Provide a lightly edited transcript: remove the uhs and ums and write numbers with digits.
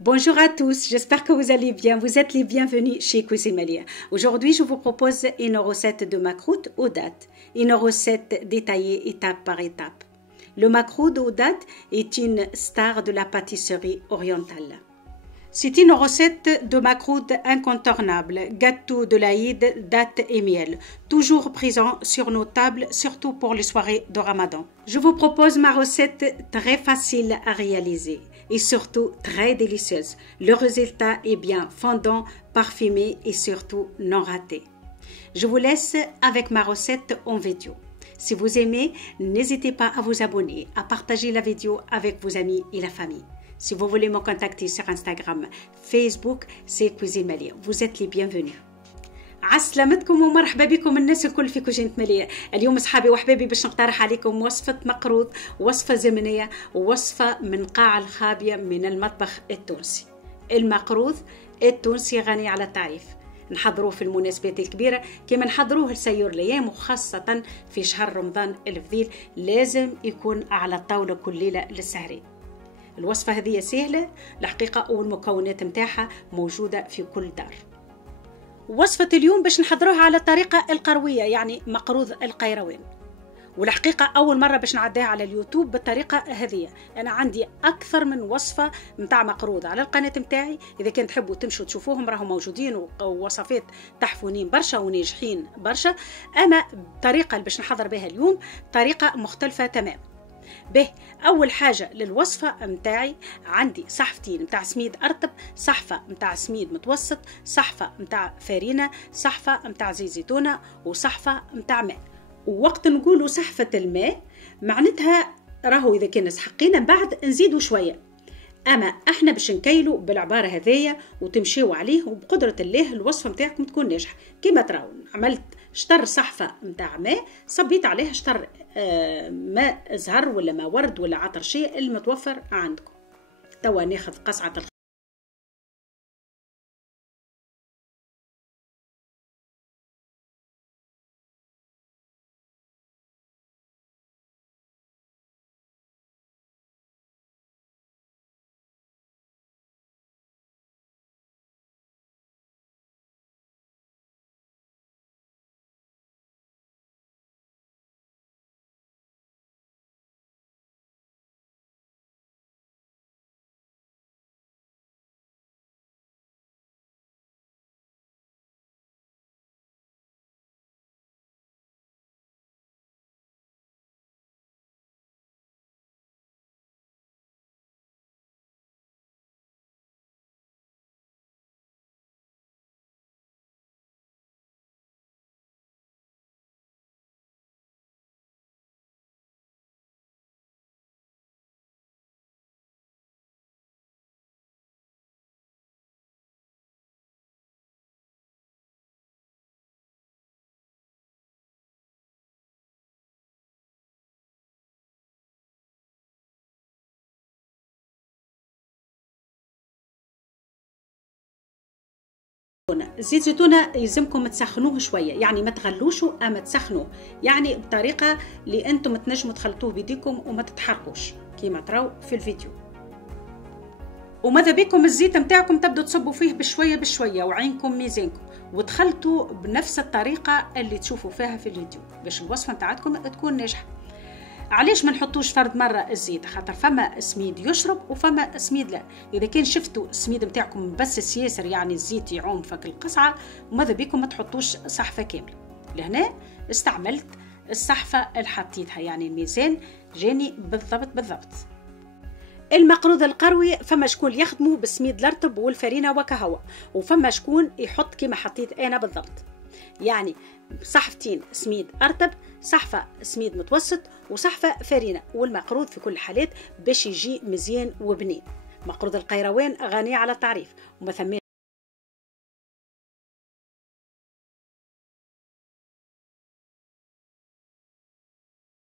Bonjour à tous, j'espère que vous allez bien. Vous êtes les bienvenus chez Cuisine Malia. Aujourd'hui, je vous propose une recette de makroud aux dattes. Une recette détaillée étape par étape. Le makroud aux dattes est une star de la pâtisserie orientale. C'est une recette de makroud incontournable, gâteau de l'Aïd, dattes et miel, toujours présent sur nos tables, surtout pour les soirées de Ramadan. Je vous propose ma recette très facile à réaliser et surtout très délicieuse. Le résultat est bien fondant, parfumé et surtout non raté. Je vous laisse avec ma recette en vidéo. Si vous aimez, n'hésitez pas à vous abonner, à partager la vidéo avec vos amis et la famille. Si vous voulez me contacter sur Instagram, Facebook, c'est Cuisine Malia. Vous êtes les bienvenus. عسلامتكم ومرحبا بكم الناس الكل في كوجينة مالية. اليوم اصحابي وحبايبي باش نقترح عليكم وصفة مقروض، وصفة زمنية ووصفة من قاع الخابية من المطبخ التونسي. المقروض التونسي غني على التعريف. نحضروه في المناسبات الكبيرة كما نحضروه لسيور الأيام، وخاصة في شهر رمضان الفضيل لازم يكون على الطاولة كل ليلة للسهرين. الوصفة هذه سهلة الحقيقة والمكونات متاعها موجودة في كل دار. وصفة اليوم باش نحضروها على الطريقة القروية، يعني مقروض القيروان. والحقيقة أول مرة باش نعديها على اليوتيوب بالطريقة هذه. أنا عندي أكثر من وصفة متاع مقروض على القناة متاعي، إذا كنت تحبوا تمشوا تشوفوهم راهم موجودين ووصفات تحفونين برشا وناجحين برشا. أنا الطريقة اللي باش نحضر بها اليوم طريقة مختلفة تمام. به اول حاجه للوصفه متاعي عندي صحفتين متاع سميد ارطب، صحفه متاع سميد متوسط، صحفه متاع فرينه، صحفه متاع زيت زيتونه، وصحفه متاع ماء. ووقت نقولوا صحفه الماء معناتها راهو اذا كان حقينا بعد نزيدوا شويه، اما احنا باش نكيلوا بالعباره هذيا وتمشيوا عليه، وبقدره الله الوصفه متاعكم تكون ناجحه. كما تراو عملت شطر صحفه متاع ماء، صبيت عليها شطر ماء زهر ولا ماء ورد ولا عطرشيه المتوفر عندكم. توا ناخذ قصعه زيت زيتونه يلزمكم تسخنوه شويه، يعني ما تغلوشوا اما تسخنوه، يعني بطريقه اللي انتم تنجموا تخلطوه بيديكم وما تتحرقوش كيما تراو في الفيديو. وماذا بكم الزيت نتاعكم تبدو تصبوا فيه بشويه بشويه وعينكم ميزانكم، وتخلطوا بنفس الطريقه اللي تشوفوا فيها في الفيديو باش الوصفه نتاعتكم تكون ناجحه. علاش ما نحطوش فرد مره الزيت؟ خاطر فما سميد يشرب وفما سميد لا. اذا كان شفتوا السميد نتاعكم بس السياسر يعني الزيت يعوم فك القصعه، وماذا بكم ما تحطوش صحفه كامله. لهنا استعملت الصحفه اللي حطيتها، يعني الميزان جاني بالضبط. المقروض القروي فما شكون يخدموا بالسميد الرطب والفرينه وكهوه، وفما شكون يحط كما حطيت انا بالضبط، يعني صحفتين سميد ارطب، صحفه سميد متوسط، وصحفه فرينه، والمقروض في كل الحالات باش يجي مزيان وبنين. مقروض القيروان غني على التعريف وما ثم